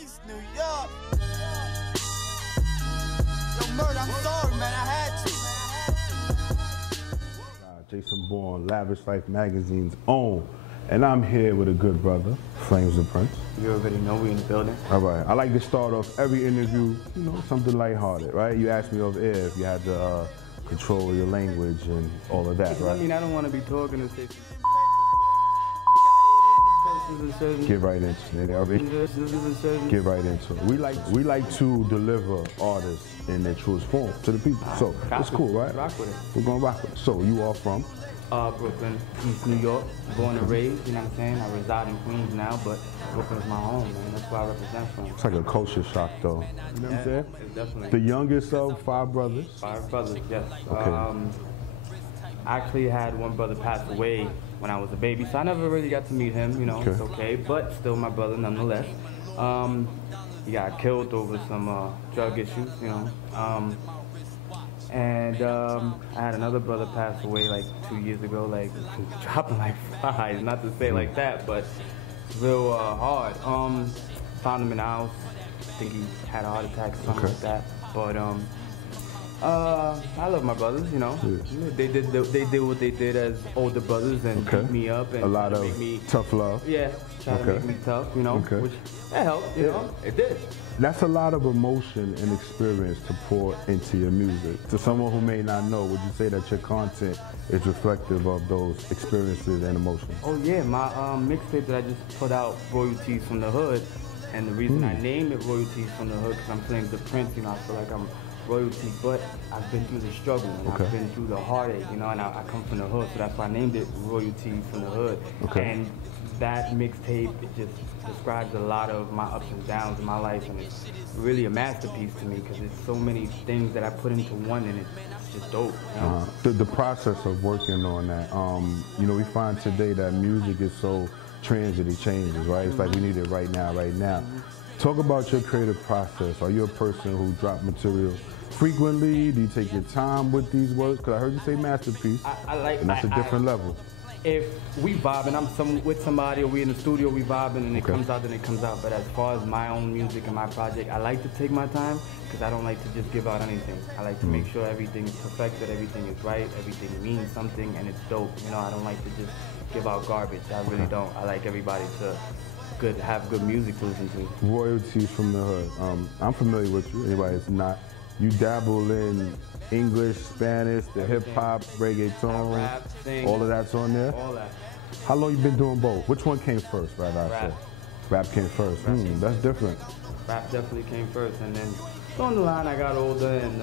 Flamez, New York. Yo, Murder, I'm sorry, man, I had to. Jason Bourne, Lavish Life Magazine's own. And I'm here with a good brother, FlamezDaPrince. You already know we in the building. All right, I like to start off every interview, you know, something lighthearted, right? You asked me off air if you had to control your language and all of that, right? I mean, I don't want to be talking and say Get right into it. Get right into it. We like to deliver artists in their truest form to the people. So it's cool, right? Rock with it. We're gonna rock with it. So you are from? Brooklyn, East New York, born and raised, you know what I'm saying? I reside in Queens now, but Brooklyn is my home, man. That's where I represent from. It's like a culture shock, though. You know what I'm saying? It's definitely. The youngest of 5 brothers? 5 brothers, yes. Okay. I actually had one brother pass away when I was a baby, so I never really got to meet him, you know, It's okay, but still my brother nonetheless. He got killed over some drug issues, you know. And I had another brother pass away like 2 years ago, like dropping like flies, not to say like that, but real hard. Found him in the house. I think he had a heart attack or something like that. But I love my brothers, you know. Yeah. They did what they did as older brothers and beat me up and a lot of make me tough love. Yeah, try to make me tough, you know. Which that helped, you know. It did. That's a lot of emotion and experience to pour into your music. To someone who may not know, would you say that your content is reflective of those experiences and emotions? Oh yeah, my mixtape that I just put out, Royalties from the Hood, and the reason I named it Royalties from the Hood because I'm FlamezDaPrince, you know, I feel like I'm royalty, but I've been through the struggle, and I've been through the heartache, you know, and I come from the hood, so that's why I named it Royalties from the Hood. And that mixtape, it just describes a lot of my ups and downs in my life, and it's really a masterpiece to me because it's so many things that I put into one, and it's just dope. You know? The process of working on that, you know, we find today that music is so transient, it changes, right? It's like we need it right now, right now. Talk about your creative process. Are you a person who drop material frequently? Do you take your time with these works? Because I heard you say masterpiece, and that's a different level. If we vibing, I'm with somebody, or we in the studio, we vibing, and it comes out, then it comes out. But as far as my own music and my project, I like to take my time because I don't like to just give out anything. I like to make sure everything is perfected, everything is right, everything means something, and it's dope. You know, I don't like to just give out garbage. I really don't. I like everybody to have good music to listen to. Royalties from the Hood. I'm familiar with you. Anybody that's not, you dabble in English, Spanish, the hip-hop, reggaeton, rap, sing, all of that's on there? All that. How long you been doing both? Which one came first, right after? Rap came first. That's different. Rap definitely came first, and then on the line I got older and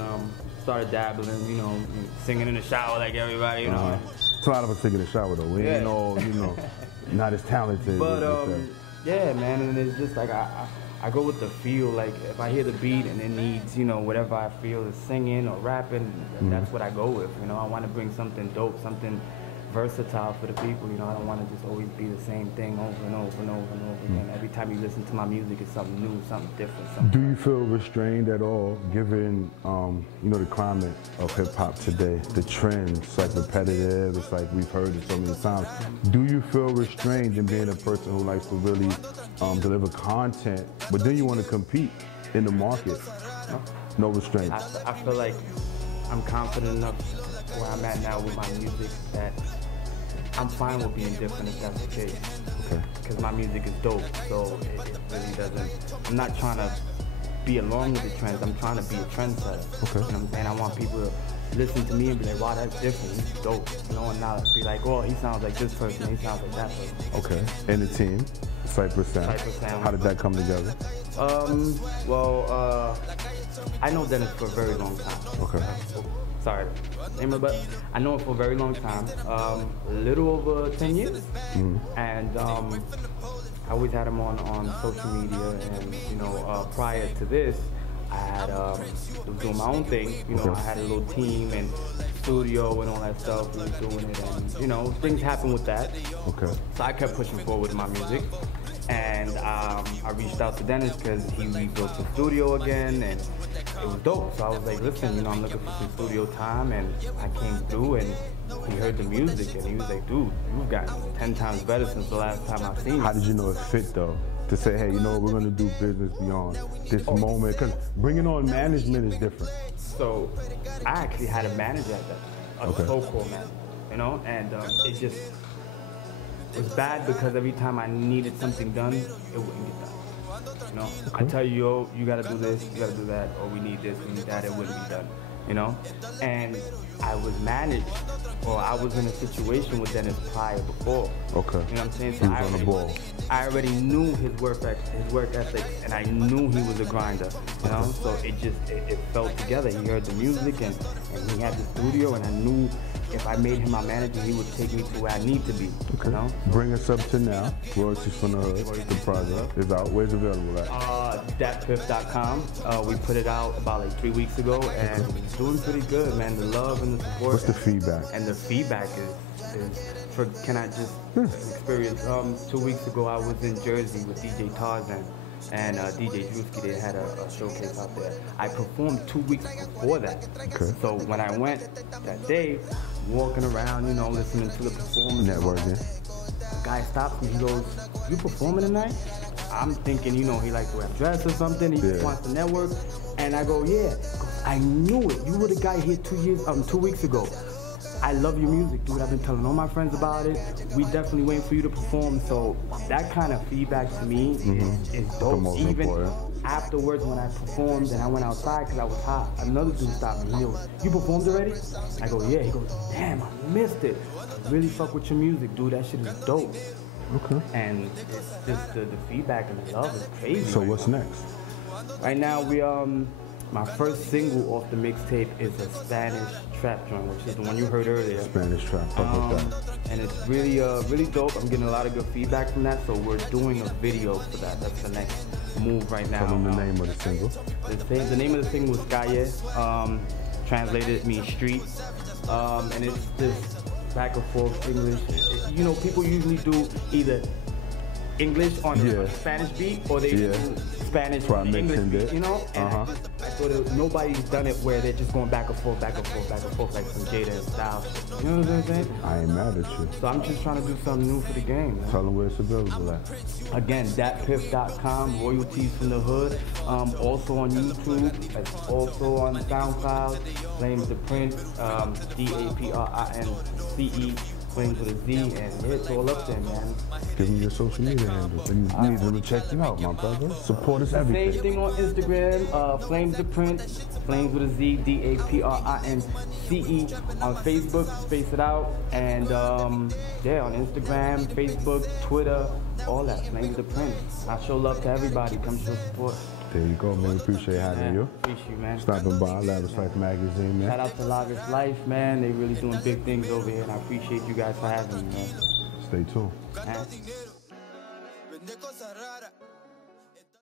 started dabbling, you know, singing in the shower like everybody, you know. It's a lot of us sing in the shower though. We ain't all, you know, not as talented. But yeah, man, and it's just like I go with the feel. Like if I hear the beat and it needs, you know, whatever I feel is singing or rapping, that's what I go with. You know, I want to bring something dope, something versatile for the people. You know, I don't want to just always be the same thing over and over and over and over again. Every time you listen to my music, it's something new, something different. Do you feel restrained at all, given you know, the climate of hip hop today? The trends, it's like repetitive. It's like we've heard it so many times. Do you feel restrained in being a person who likes to really deliver content, but then you want to compete in the market? No restraints. I feel like I'm confident enough where I'm at now with my music that I'm fine with being different if that's the case. Because my music is dope, so it really doesn't. I'm not trying to be along with the trends. I'm trying to be a trendsetter. You know what I'm saying? I want people to listen to me and be like, wow, that's different. He's dope. You know, and not be like, oh, he sounds like this person. He sounds like that person. And the team, Cypress Sound. How did that come together? Well, I know Dennis for a very long time. Sorry, but I know him for a very long time, a little over 10 years, and I always had him on social media, and you know, prior to this, I had was doing my own thing. You know, I had a little team and studio and all that stuff. We was doing it, and you know, things happen with that. So I kept pushing forward with my music. And I reached out to Dennis because he rebuilt the studio again, and it was dope. So I was like, listen, you know, I'm looking for some studio time, and I came through, and he heard the music, and he was like, dude, you've gotten 10 times better since the last time I've seen you. How did you know it fit, though? to say, hey, you know what, we're gonna do business beyond this moment? Because bringing on management is different. So I actually had a manager at that, a so-called manager, you know, and it just was bad because every time I needed something done, it wouldn't get done. You know, I tell you, yo, you gotta do this, you gotta do that, or we need this, we need that, it wouldn't be done. You know, and I was managed, or I was in a situation with Dennis prior before. Okay. You know what I'm saying? So he was on the ball. I already knew his work ethic, and I knew he was a grinder. You know, so it fell together. He heard the music, and he had the studio, and I knew if I made him my manager, he would take me to where I need to be. Okay. You know? Bring us up to now. Royalties from the Hood. The project is out. Where's it available at? FlamezDaPrince.com. We put it out about like 3 weeks ago, and it's doing pretty good, man. The love and the support. What's the feedback? And the feedback is can I just experience? 2 weeks ago, I was in Jersey with DJ Tarzan and DJ Drewski. They had a showcase out there. I performed 2 weeks before that. Okay. So when I went that day, walking around, you know, listening to the performance. Networking. The guy stops me. He goes, "You performing tonight?" I'm thinking, you know, he likes to wear a dress or something. He just wants to network. And I go, "Yeah." I knew it. You were the guy here 2 weeks ago. I love your music, dude. I've been telling all my friends about it. We definitely waiting for you to perform. So that kind of feedback to me is dope. Even afterwards when I performed and I went outside because I was hot, another dude stopped me. He goes, "You performed already?" I go, "Yeah." He goes, "Damn, I missed it. I really fuck with your music, dude. That shit is dope." Okay. And it's just the feedback and the love is crazy. So what's next? Right now we my first single off the mixtape is a Spanish trap joint, which is the one you heard earlier. Spanish trap, and it's really really dope. I'm getting a lot of good feedback from that, so we're doing a video for that. That's the next move right now. Tell them the name of the single. The name of the single is Calle. Translated means street, and it's just back and forth English. You know, people usually do either English on a Spanish beat, or they do Spanish on English beat, you know? And I thought nobody's done it where they're just going back and forth, back and forth, back and forth, like some Jada and style. You know what I'm saying? I ain't mad at you. So I'm just trying to do something new for the game. Tell them where it's available at. Again, DaPrince.com, Royalties from the Hood. Also on YouTube, it's also on SoundCloud, FlamezDaPrince, DaPrince. Flames with a Z, and yeah, it's all up there, man. Give me your social media handles. And you need them to check you out, my brother. Support us everything. Same thing on Instagram, FlamezDaPrince, Flames with a Z, DaPrince. On Facebook, space it out. And yeah, on Instagram, Facebook, Twitter, all that, FlamezDaPrince. I show love to everybody. Come show support. There you go, man. Appreciate having you. Appreciate you, man. Stopping by Lavish Life magazine, man. Shout out to Lavish Life, man. They really doing big things over here, and I appreciate you guys for having me, man. Stay tuned.